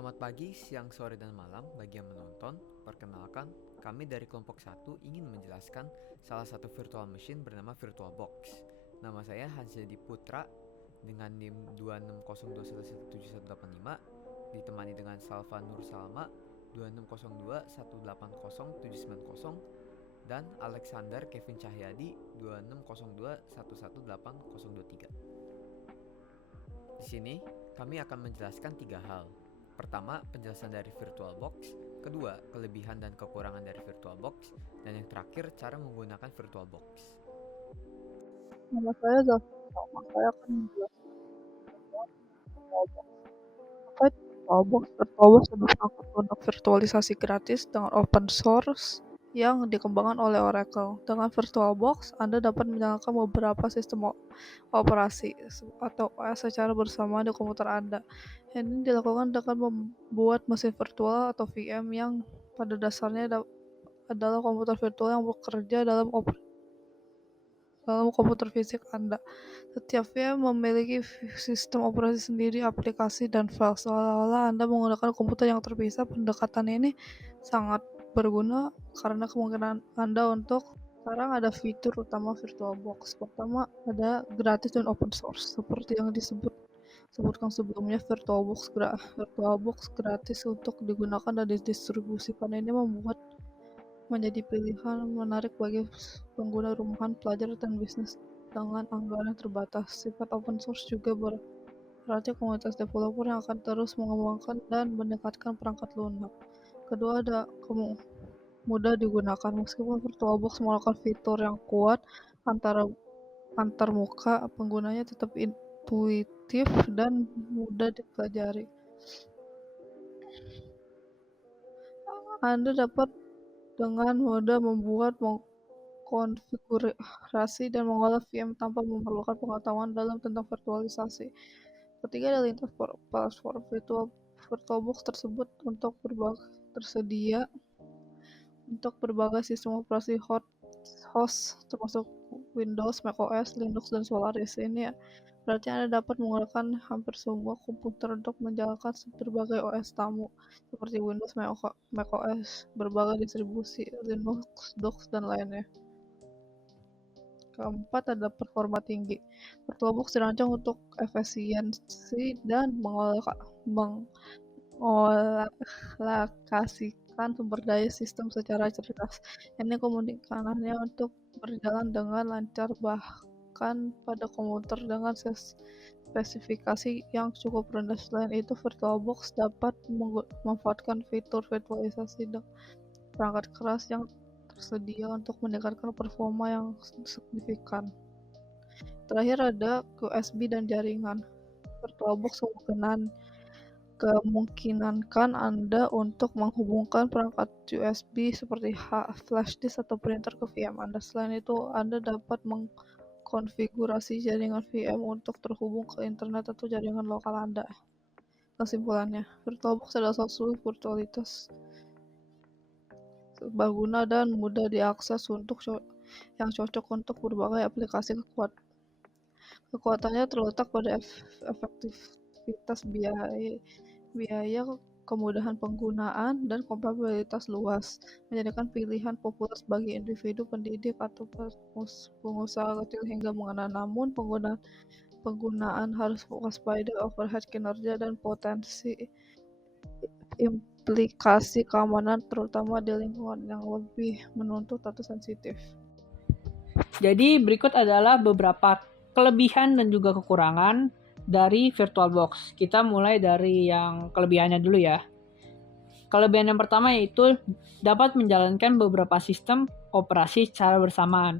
Selamat pagi, siang, sore, dan malam bagi yang menonton. Perkenalkan, kami dari kelompok 1 ingin menjelaskan salah satu virtual machine bernama VirtualBox. Nama saya Hansyadi Putra dengan NIM 2602117185, ditemani dengan Salva Nur Salma 2602180790 dan Alexander Kevin Cahyadi 2602118023. Di sini kami akan menjelaskan 3 hal. Pertama, penjelasan dari VirtualBox. Kedua, kelebihan dan kekurangan dari VirtualBox. Dan yang terakhir, cara menggunakan VirtualBox. Nama saya Zafira. Saya akan menjelaskan VirtualBox. Apa itu VirtualBox? VirtualBox adalah perangkat lunak virtualisasi gratis dengan open source yang dikembangkan oleh Oracle. Dengan VirtualBox, Anda dapat menjalankan beberapa sistem operasi atau OS secara bersama di komputer Anda. Ini dilakukan dengan membuat mesin virtual atau VM yang pada dasarnya adalah komputer virtual yang bekerja dalam komputer fisik Anda. Setiap VM memiliki sistem operasi sendiri, aplikasi, dan file. Seolah-olah Anda menggunakan komputer yang terpisah. Pendekatan ini sangat berguna karena kemungkinan Anda untuk sekarang ada fitur utama VirtualBox. Pertama, ada gratis dan open source. Seperti yang disebutkan sebelumnya, VirtualBox gratis untuk digunakan dan didistribusikan. Ini membuat menjadi pilihan menarik bagi pengguna rumahan, pelajar, dan bisnis dengan anggaran terbatas. Sifat open source juga berarti komunitas developer yang akan terus mengembangkan dan meningkatkan perangkat lunak. Kedua, ada mudah digunakan. Meskipun VirtualBox merupakan fitur yang kuat antar muka, penggunanya tetap intuitif dan mudah dipelajari. Anda dapat dengan mudah membuat, konfigurasi, dan mengolah VM tanpa memerlukan pengetahuan dalam tentang virtualisasi. Ketiga, ada lintas platform. VirtualBox tersebut tersedia untuk berbagai sistem operasi host termasuk Windows, macOS, Linux, dan Solaris. Ini berarti Anda dapat menggunakan hampir semua komputer untuk menjalankan berbagai OS tamu seperti Windows, macOS, berbagai distribusi Linux, DOS, dan lainnya. Keempat, ada performa tinggi. VirtualBox dirancang untuk efisiensi dan mengalokasikan sumber daya sistem secara cerdas. Ini kemungkinannya untuk berjalan dengan lancar bahkan pada komputer dengan spesifikasi yang cukup rendah. Selain itu, VirtualBox dapat memanfaatkan fitur virtualisasi dan perangkat keras yang tersedia untuk meningkatkan performa yang signifikan. Terakhir, ada USB dan jaringan. VirtualBox kemungkinankan Anda untuk menghubungkan perangkat USB seperti flash disk atau printer ke VM Anda. Selain itu, Anda dapat mengkonfigurasi jaringan VM untuk terhubung ke internet atau jaringan lokal Anda. Kesimpulannya, VirtualBox adalah solusi virtualitas serbaguna dan mudah diakses yang cocok untuk berbagai aplikasi. Kekuatannya terletak pada efektivitas biaya, kemudahan penggunaan, dan kompatibilitas luas, menjadikan pilihan populer bagi individu, pendidik, atau pengusaha kecil hingga menengah. Namun, penggunaan harus waspada overhead kinerja dan potensi implikasi keamanan, terutama di lingkungan yang lebih menuntut atau sensitif. Jadi berikut adalah beberapa kelebihan dan juga kekurangan dari VirtualBox. Kita mulai dari yang kelebihannya dulu ya. Kelebihan yang pertama yaitu dapat menjalankan beberapa sistem operasi secara bersamaan.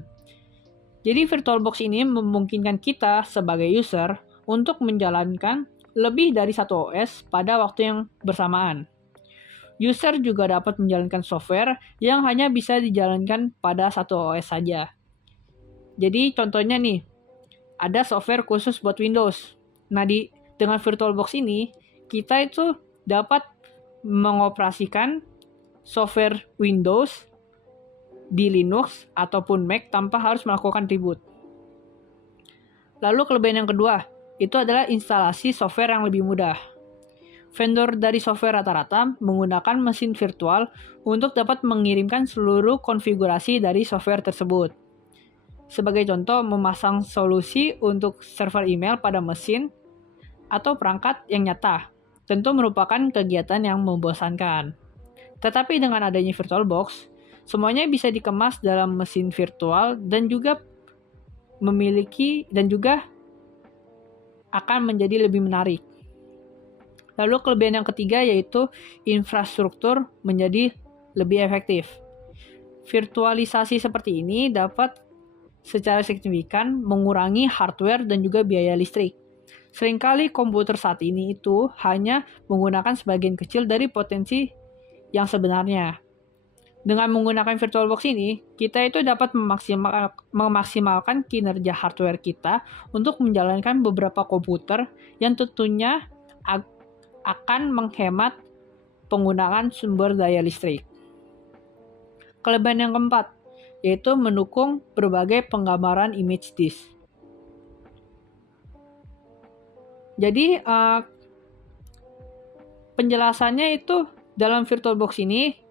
Jadi VirtualBox ini memungkinkan kita sebagai user untuk menjalankan lebih dari satu OS pada waktu yang bersamaan. User juga dapat menjalankan software yang hanya bisa dijalankan pada satu OS saja. Jadi contohnya nih, ada software khusus buat Windows. Nah, dengan VirtualBox ini, kita itu dapat mengoperasikan software Windows di Linux ataupun Mac tanpa harus melakukan reboot. Lalu kelebihan yang kedua, itu adalah instalasi software yang lebih mudah. Vendor dari software rata-rata menggunakan mesin virtual untuk dapat mengirimkan seluruh konfigurasi dari software tersebut. Sebagai contoh, memasang solusi untuk server email pada mesin atau perangkat yang nyata tentu merupakan kegiatan yang membosankan. Tetapi dengan adanya VirtualBox, semuanya bisa dikemas dalam mesin virtual dan juga akan menjadi lebih menarik. Lalu kelebihan yang ketiga yaitu infrastruktur menjadi lebih efektif. Virtualisasi seperti ini dapat secara signifikan mengurangi hardware dan juga biaya listrik. Seringkali komputer saat ini itu hanya menggunakan sebagian kecil dari potensi yang sebenarnya. Dengan menggunakan VirtualBox ini, kita itu dapat memaksimalkan kinerja hardware kita untuk menjalankan beberapa komputer yang tentunya akan menghemat penggunaan sumber daya listrik. Kelebihan yang keempat, yaitu mendukung berbagai penggambaran image disk. Jadi penjelasannya itu dalam VirtualBox ini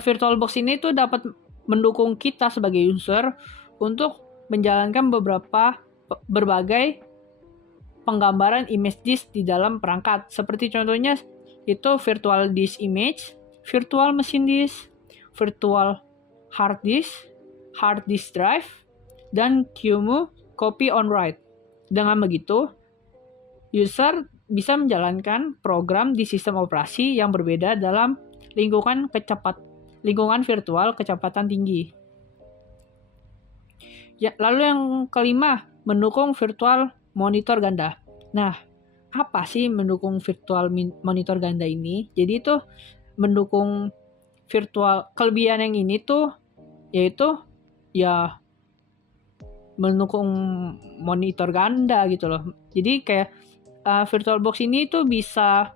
VirtualBox ini dapat mendukung kita sebagai user untuk menjalankan berbagai penggambaran image disk di dalam perangkat. Seperti contohnya itu virtual disk image, virtual machine disk, virtual hard disk drive, dan QEMU copy on write. Dengan begitu, user bisa menjalankan program di sistem operasi yang berbeda dalam lingkungan virtual kecepatan tinggi. Lalu yang kelima, mendukung virtual monitor ganda. Nah, apa sih mendukung virtual monitor ganda ini? Jadi itu mendukung kelebihan yang ini yaitu mendukung monitor ganda gitu loh. Jadi kayak VirtualBox ini bisa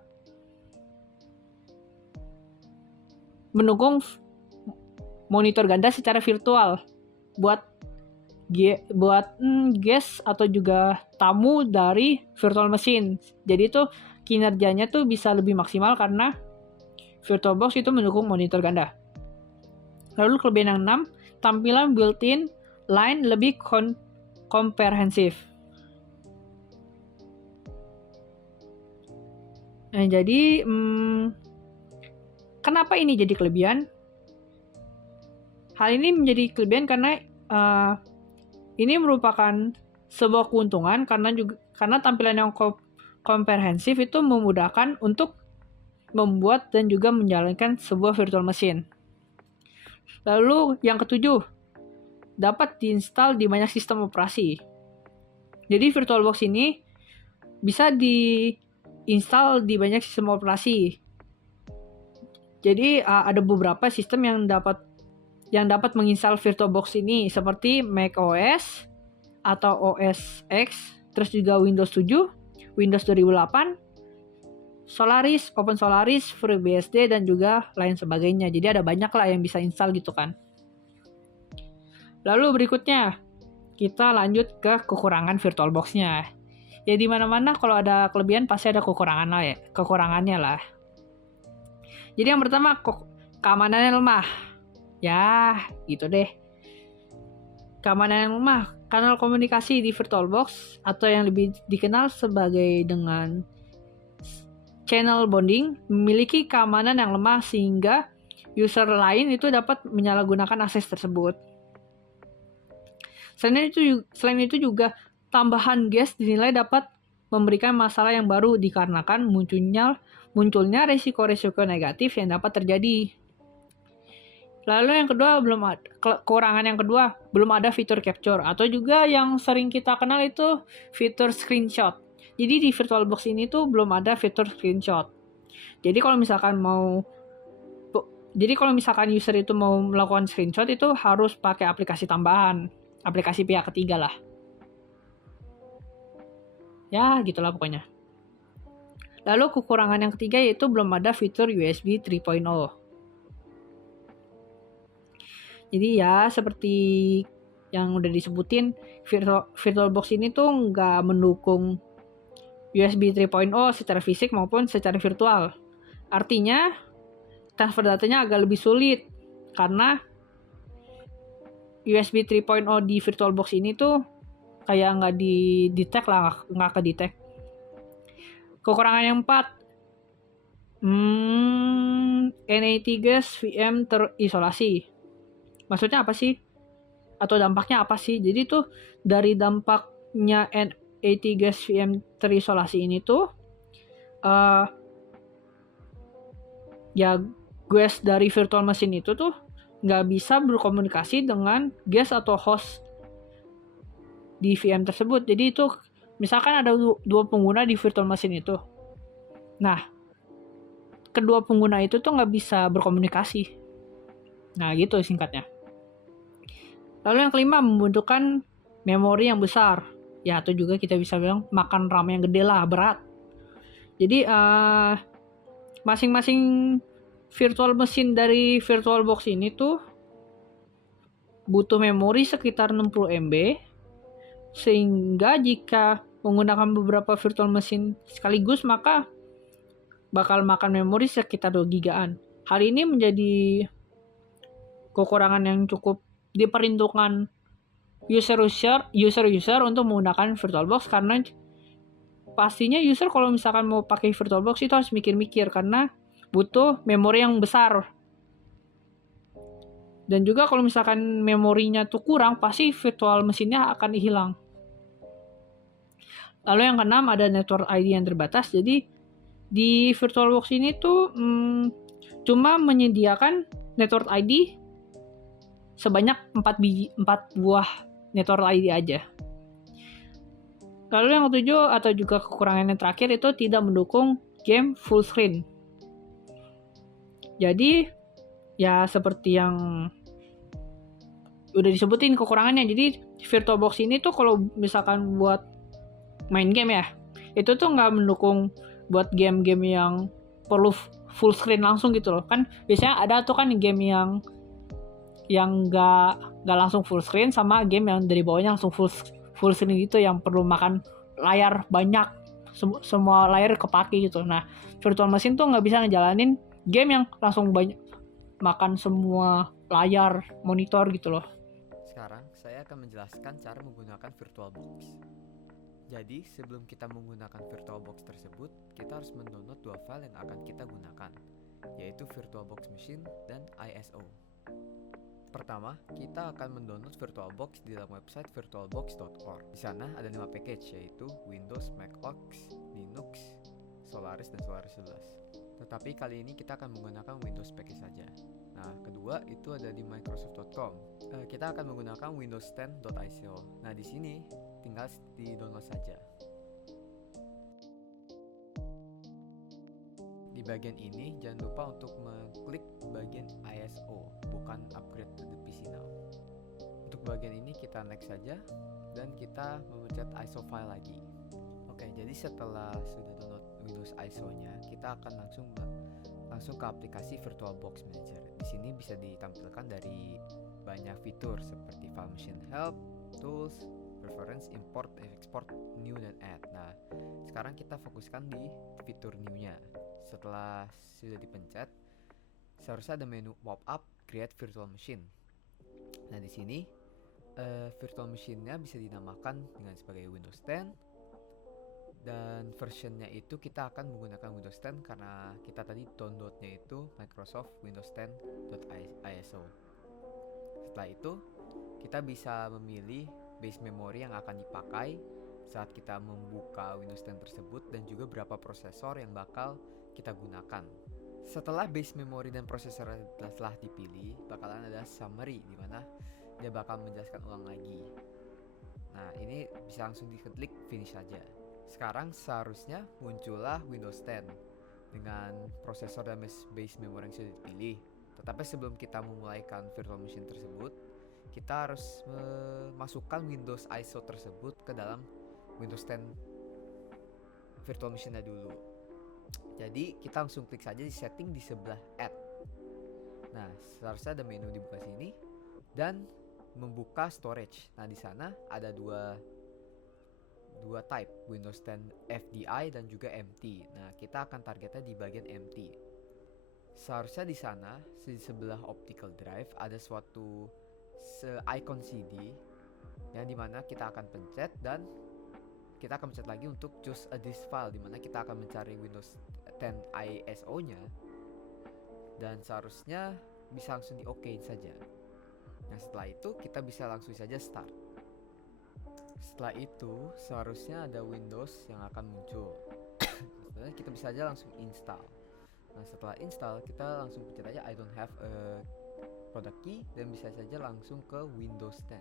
mendukung monitor ganda secara virtual buat guest atau juga tamu dari virtual machine. Jadi itu kinerjanya bisa lebih maksimal karena VirtualBox itu mendukung monitor ganda. Lalu kelebihan yang 6, tampilan built-in line lebih komprehensif. Nah, jadi kenapa ini jadi kelebihan? Hal ini menjadi kelebihan karena ini merupakan sebuah keuntungan karena tampilan yang komprehensif itu memudahkan untuk membuat dan juga menjalankan sebuah virtual machine. Lalu yang ketujuh, dapat diinstal di banyak sistem operasi. Jadi VirtualBox ini bisa diinstal di banyak sistem operasi. Jadi ada beberapa sistem yang dapat menginstal VirtualBox ini seperti macOS atau OS X, terus juga Windows 7, Windows 2008, Solaris, OpenSolaris, FreeBSD, dan juga lain sebagainya. Jadi ada banyak lah yang bisa install gitu kan. Lalu berikutnya, kita lanjut ke kekurangan VirtualBox-nya. Ya di mana-mana kalau ada kelebihan pasti ada kekurangannya lah. Jadi yang pertama, keamanannya lemah. Ya, gitu deh. Keamanan yang lemah, kanal komunikasi di VirtualBox atau yang lebih dikenal dengan channel bonding memiliki keamanan yang lemah sehingga user lain itu dapat menyalahgunakan akses tersebut. Selain itu juga tambahan guest dinilai dapat memberikan masalah yang baru dikarenakan munculnya resiko-resiko negatif yang dapat terjadi. Lalu yang kedua, kekurangan yang kedua, belum ada fitur capture atau juga yang sering kita kenal itu fitur screenshot. Jadi di VirtualBox ini belum ada fitur screenshot. Jadi kalau misalkan user itu mau melakukan screenshot itu harus pakai aplikasi tambahan, aplikasi pihak ketiga lah. Ya, gitulah pokoknya. Lalu kekurangan yang ketiga yaitu belum ada fitur USB 3.0. Jadi ya seperti yang udah disebutin, VirtualBox ini nggak mendukung USB 3.0 secara fisik maupun secara virtual. Artinya transfer datanya agak lebih sulit karena USB 3.0 di VirtualBox ini tuh kayak nggak di-detect lah, nggak ke-detect. Kekurangan yang 4, NAT gas VM terisolasi. Maksudnya apa sih? Atau dampaknya apa sih? Jadi tuh dari dampaknya NAT gas VM terisolasi ini tuh ya gas dari virtual machine itu tuh nggak bisa berkomunikasi dengan guest atau host di VM tersebut. Jadi itu misalkan ada dua pengguna di virtual machine itu. Nah, kedua pengguna itu tuh nggak bisa berkomunikasi. Nah, gitu singkatnya. Lalu yang kelima, membutuhkan memori yang besar. Ya, atau juga kita bisa bilang makan RAM yang gede lah, berat. Jadi, masing-masing virtual machine dari VirtualBox ini tuh butuh memori sekitar 60 MB, sehingga jika menggunakan beberapa virtual machine sekaligus maka bakal makan memori sekitar 2 gigaan. Hal ini menjadi kekurangan yang cukup diperuntukkan user untuk menggunakan VirtualBox, karena pastinya user kalau misalkan mau pakai VirtualBox itu harus mikir-mikir karena butuh memori yang besar. Dan juga kalau misalkan memorinya tuh kurang, pasti virtual mesinnya akan hilang. Lalu yang keenam, ada network ID yang terbatas. Jadi di VirtualBox ini tuh cuma menyediakan network ID sebanyak 4 buah network ID aja. Lalu yang ketujuh atau juga kekurangan yang terakhir itu tidak mendukung game full screen. Jadi ya seperti yang udah disebutin kekurangannya. Jadi VirtualBox ini tuh kalau misalkan buat main game ya, itu tuh nggak mendukung buat game-game yang perlu full screen langsung gitu loh. Kan biasanya ada tuh kan game yang nggak langsung full screen, sama game yang dari bawahnya langsung full screen gitu yang perlu makan layar banyak, semua layar kepake gitu. Nah, virtual machine tuh nggak bisa ngejalanin game yang langsung banyak makan semua layar monitor gitu loh. Sekarang saya akan menjelaskan cara menggunakan VirtualBox. Jadi sebelum kita menggunakan VirtualBox tersebut, kita harus mendownload 2 file yang akan kita gunakan, yaitu VirtualBox Machine dan ISO. Pertama, kita akan mendownload VirtualBox di dalam website virtualbox.org. Di sana ada 5 package, yaitu Windows, Mac OS, Linux, Solaris, dan Solaris 11. Tetapi kali ini kita akan menggunakan Windows package saja. Nah, kedua itu ada di Microsoft.com. Kita akan menggunakan Windows 10.iso. Nah, di sini tinggal di-download saja. Di bagian ini jangan lupa untuk mengklik bagian ISO, bukan upgrade to the PC now. Untuk bagian ini kita next saja dan kita memencet ISO file lagi. Oke, jadi setelah sudah download Windows ISO-nya, kita akan langsung ke aplikasi VirtualBox Manager. Di sini bisa ditampilkan dari banyak fitur seperti File Machine Help, Tools, Preference, Import, Export, New, dan Add. Nah, sekarang kita fokuskan di fitur New-nya. Setelah sudah dipencet, seharusnya ada menu pop-up Create Virtual Machine. Nah, di sini virtual machine-nya bisa dinamakan dengan sebagai Windows 10, dan versionnya itu kita akan menggunakan Windows 10 karena kita tadi downloadnya itu Microsoft Windows 10.iso. Setelah itu kita bisa memilih base memory yang akan dipakai saat kita membuka Windows 10 tersebut, dan juga berapa prosesor yang bakal kita gunakan. Setelah base memory dan prosesor telah dipilih, bakalan ada summary di mana dia bakal menjelaskan ulang lagi. Nah, ini bisa langsung diklik finish saja. Sekarang seharusnya muncullah Windows 10 dengan prosesor dan base memory yang sudah dipilih. Tetapi sebelum kita memulaikan virtual machine tersebut, kita harus memasukkan Windows ISO tersebut ke dalam Windows 10 virtual machine-nya dulu. Jadi kita langsung klik saja di setting di sebelah add. Nah, seharusnya ada menu dibuka sini dan membuka storage. Nah, di sana ada dua dua type, Windows 10 FDI dan juga MT. Nah, kita akan targetnya di bagian MT. Seharusnya di sana, di sebelah optical drive ada suatu icon CD yang dimana kita akan pencet dan kita akan pencet lagi untuk choose a disk file, dimana kita akan mencari Windows 10 ISO nya dan seharusnya bisa langsung di OK saja. Nah, setelah itu kita bisa langsung saja start. Setelah itu seharusnya ada Windows yang akan muncul. Setelah kita bisa saja langsung install. Nah, setelah install kita langsung pencet aja I don't have a product key dan bisa saja langsung ke Windows 10.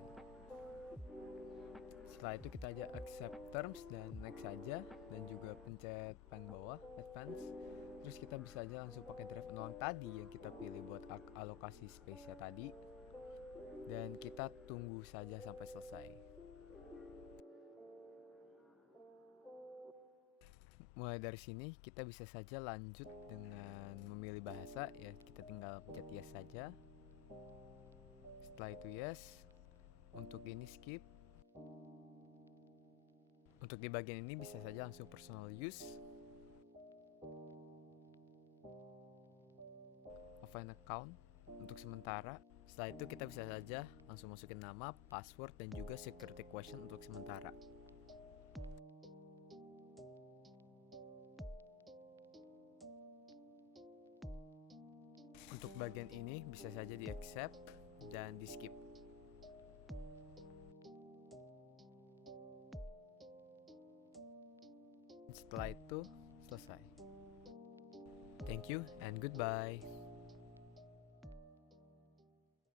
Setelah itu kita aja accept terms dan next saja, dan juga pencet paling bawah advance. Terus kita bisa aja langsung pakai drive ulang tadi yang kita pilih buat alokasi space-nya tadi, dan kita tunggu saja sampai selesai. Mulai dari sini kita bisa saja lanjut dengan memilih bahasa, ya kita tinggal pencet yes saja. Setelah itu yes, untuk ini skip. Untuk di bagian ini bisa saja langsung personal use, offline account untuk sementara. Setelah itu kita bisa saja langsung masukin nama, password, dan juga security question untuk sementara. Untuk bagian ini bisa saja di accept dan di skip. Setelah itu selesai. Thank you and goodbye.